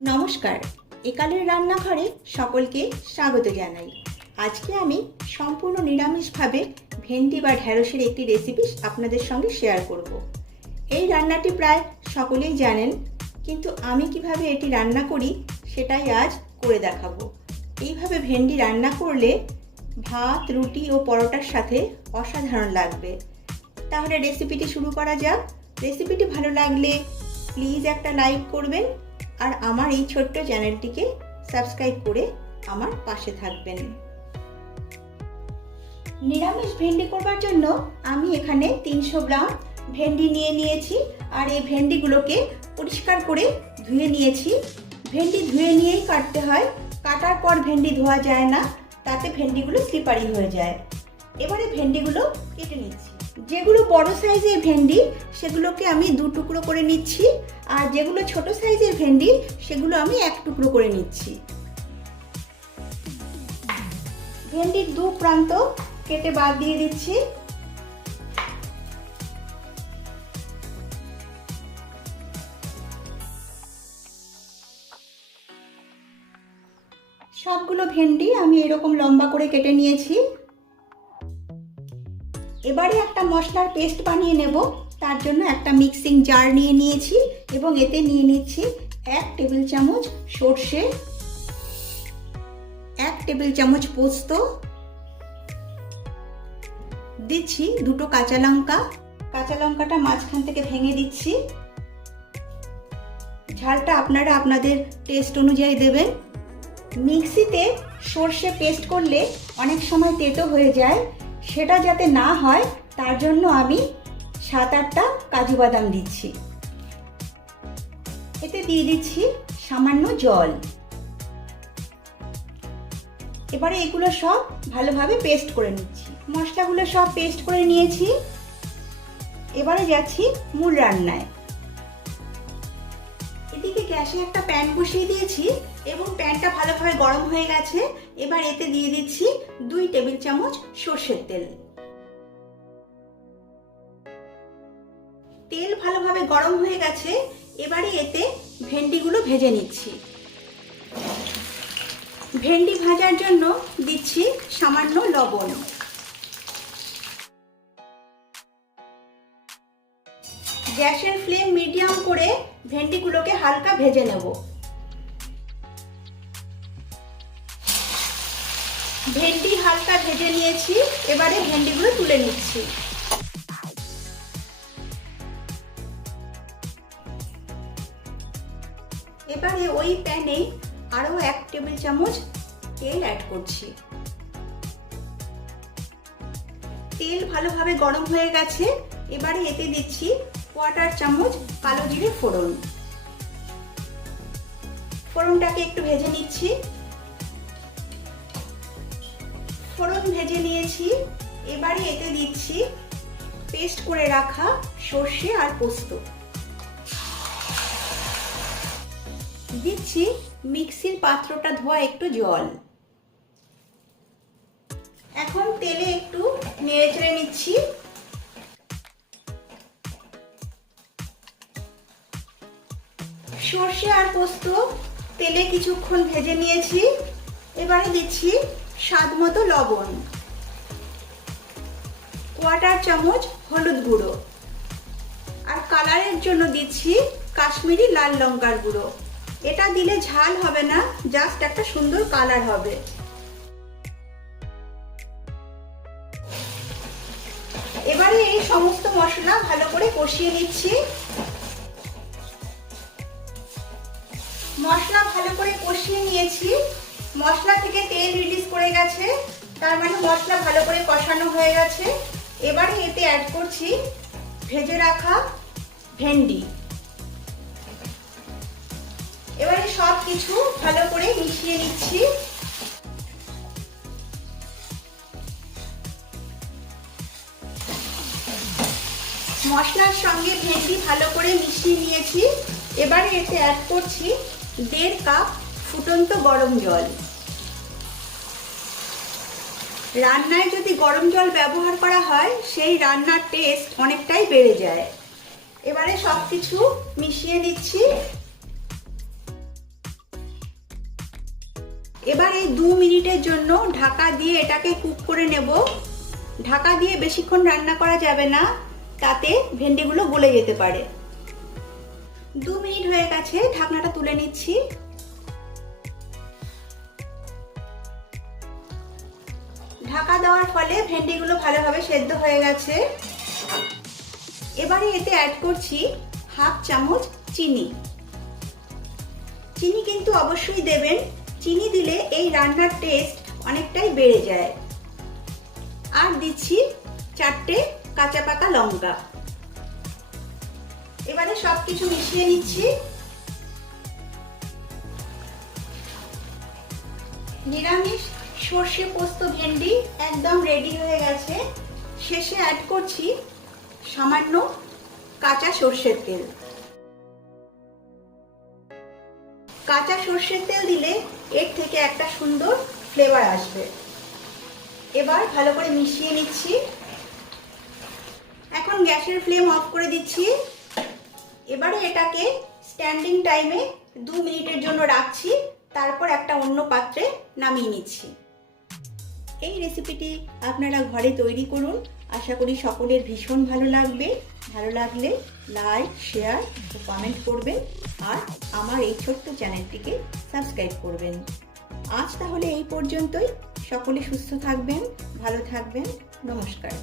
নমস্কার। একালের রান্নাঘরে সকলকে স্বাগত জানাই। আজকে আমি সম্পূর্ণ নিরামিষভাবে ভেন্ডি বা ঢ্যাঁড়সের একটি রেসিপি আপনাদের সঙ্গে শেয়ার করব। এই রান্নাটি প্রায় সকলেই জানেন, কিন্তু আমি কীভাবে এটি রান্না করি সেটাই আজ করে দেখাবো। এইভাবে ভেন্ডি রান্না করলে ভাত, রুটি ও পরোটার সাথে অসাধারণ লাগবে। তাহলে রেসিপিটি শুরু করা যাক। রেসিপিটি ভালো লাগলে প্লিজ একটা লাইক করবেন আর আমার এই ছোট্ট চ্যানেলটিকে সাবস্ক্রাইব করে আমার পাশে থাকবেন। নিরামিষ ভেন্ডি করবার জন্য আমি এখানে তিনশো গ্রাম ভেন্ডি নিয়ে নিয়েছি আর এই ভেন্ডিগুলোকে পরিষ্কার করে ধুয়ে নিয়েছি। ভেন্ডি ধুয়ে নিয়েই কাটতে হয়। কাটার পর ভেন্ডি ধোয়া যায় না, তাতে ভেন্ডিগুলো স্লিপারি হয়ে যায়। এবারে ভেন্ডিগুলো কেটে নিচ্ছি। যেগুলো বড় সাইজের ভেন্ডি, সেগুলোকে আমি দু টুকরো করে নিচ্ছি। আর যেগুলো ছোট সাইজের ভেন্ডি, সেগুলো আমি এক টুকরো করে নিচ্ছি। ভেন্ডির দু প্রান্ত কেটে বাদ দিয়ে দিচ্ছি। সবগুলো ভেন্ডি আমি এরকম লম্বা করে কেটে নিয়েছি। এবারে একটা মশলার পেস্ট বানিয়ে নেব। তার জন্য একটা মিক্সিং জার নিয়ে নিয়েছি এবং এতে নিয়ে নিচ্ছি এক টেবিল চামচ সর্ষে, এক টেবিল চামচ পোস্ত, দিচ্ছি দুটো কাঁচা লঙ্কা। কাঁচা লঙ্কাটা মাঝখান থেকে ভেঙে দিচ্ছি। ঝালটা আপনারা আপনাদের টেস্ট অনুযায়ী দেবেন। মিক্সিতে সর্ষে পেস্ট করলে অনেক সময় তেতো হয়ে যায়। সেটা যাতে না হয়, তার জন্য আমি সাত আটটা কাজু বাদাম দিচ্ছি। এতে দিয়ে দিচ্ছি সামান্য জল। এবারে এগুলো সব ভালোভাবে পেস্ট করে নিচ্ছি। মশলাগুলো সব পেস্ট করে নিয়েছি। এবারে যাচ্ছি মূল রান্নায়। এদিকে গ্যাসে একটা প্যান বসিয়ে দিয়েছি এবং প্যানটা ভালোভাবে গরম হয়ে গেছে। এবার এতে দিয়ে দিচ্ছি দুই টেবিল চামচ সর্ষের তেল। তেল ভালোভাবে গরম হয়ে গেছে, এবারে এতে ভেন্ডিগুলো ভেজে নিচ্ছি। ভেন্ডি ভাজার জন্য দিচ্ছি সামান্য লবণ। গ্যাসের ফ্লেম মিডিয়াম করে ভেন্ডিগুলোকে হালকা ভেজে নেব। ভেন্ডি হালকা ভেজে নিয়েছি, এবারে ভেন্ডিগুলো তুলে নিচ্ছি। এবারে ওই প্যানে আরও এক টেবিল চামচ তেল অ্যাড করছি। তেল ভালোভাবে গরম হয়ে গেছে, এবারে এতে দিচ্ছি কোয়াটার চামচ কালো জিরে ফোড়ন। ফোড়নটাকে একটু ভেজে নিচ্ছি। ফোড়ন ভেজে নিয়েছি। এবারে এতে দিচ্ছি পেস্ট করে রাখা সর্ষে আর পোস্ত। দিচ্ছি মিক্সির পাত্রটা ধোয়া একটু জল। এখন তেলে একটু নেড়ে চেড়ে নিচ্ছি। সর্ষে আর পোস্ত, তেলে কিছুক্ষণ ভেজে নিয়েছি। এবারে দিচ্ছি স্বাদ মতো লবণ। কোয়াটার চামচ হলুদ গুঁড়ো। আর কালারের জন্য দিচ্ছি কাশ্মীরি লাল লঙ্কার গুঁড়ো। এটা দিলে ঝাল হবে না, জাস্ট একটা সুন্দর কালার হবে। এবারে এই সমস্ত মশলা ভালো করে কষিয়ে নিচ্ছি। মশলা ভালো করে কষিয়ে নিয়েছি। মশলা থেকে তেল রিলিজ করে গেছে। তার মানে মশলা ভালো করে কষানো হয়ে গেছে। এবারে এতে অ্যাড করছি ভেজে রাখা ভেন্ডি। এবারে সব কিছু ভালো করে মিশিয়ে নিচ্ছি। মশলার সঙ্গে ভেন্ডি ভালো করে মিশিয়ে নিয়েছি। এবারে এতে অ্যাড করছি দেড় কাপ ফুটন্ত গরম জল। রান্নায় যদি গরম জল ব্যবহার করা হয়, সেই রান্নার টেস্ট অনেকটাই বেড়ে যায়। এবারে সব কিছু মিশিয়ে নিচ্ছি। এবার এই দু মিনিটের জন্য ঢাকা দিয়ে এটাকে কুক করে নেব। ঢাকা দিয়ে বেশিক্ষণ রান্না করা যাবে না, তাতে ভেন্ডিগুলো গলে যেতে পারে। দু মিনিট হয়ে গেছে, ঢাকনাটা তুলে নিচ্ছি। ঢাকা দেওয়ার ফলে ভেন্ডিগুলো ভালোভাবে সেদ্ধ হয়ে গেছে। এবারে এতে অ্যাড করছি হাফ চামচ চিনি। চিনি কিন্তু অবশ্যই দেবেন। চিনি দিলে এই রান্নার টেস্ট অনেকটাই বেড়ে যায়। আর দিচ্ছি চারটে কাঁচা পাকা লঙ্কা। এবারে সব কিছু মিশিয়ে নিচ্ছি। নিরামিষ সর্ষে পোস্ত ভেন্ডি একদম রেডি হয়ে গেছে। শেষে অ্যাড করছি সামান্য কাঁচা সর্ষের তেল। কাঁচা সর্ষের তেল দিলে এর থেকে একটা সুন্দর ফ্লেভার আসবে। এবার ভালো করে মিশিয়ে নিচ্ছি। এখন গ্যাসের ফ্লেম অফ করে দিচ্ছি। এবারে এটাকে স্ট্যান্ডিং টাইমে দু মিনিটের জন্য রাখছি, তারপর একটা অন্য পাত্রে নামিয়ে নিচ্ছি। এই রেসিপিটি আপনারা ঘরে তৈরি করুন। আশা করি সকলের ভীষণ ভালো লাগবে। ভালো লাগলে লাইক শেয়ার ও কমেন্ট করবেন আর আমার এই ছোট্ট চ্যানেলটিকে সাবস্ক্রাইব করবেন। আজ তাহলে এই পর্যন্তই। সকলে সুস্থ থাকবেন, ভালো থাকবেন। নমস্কার।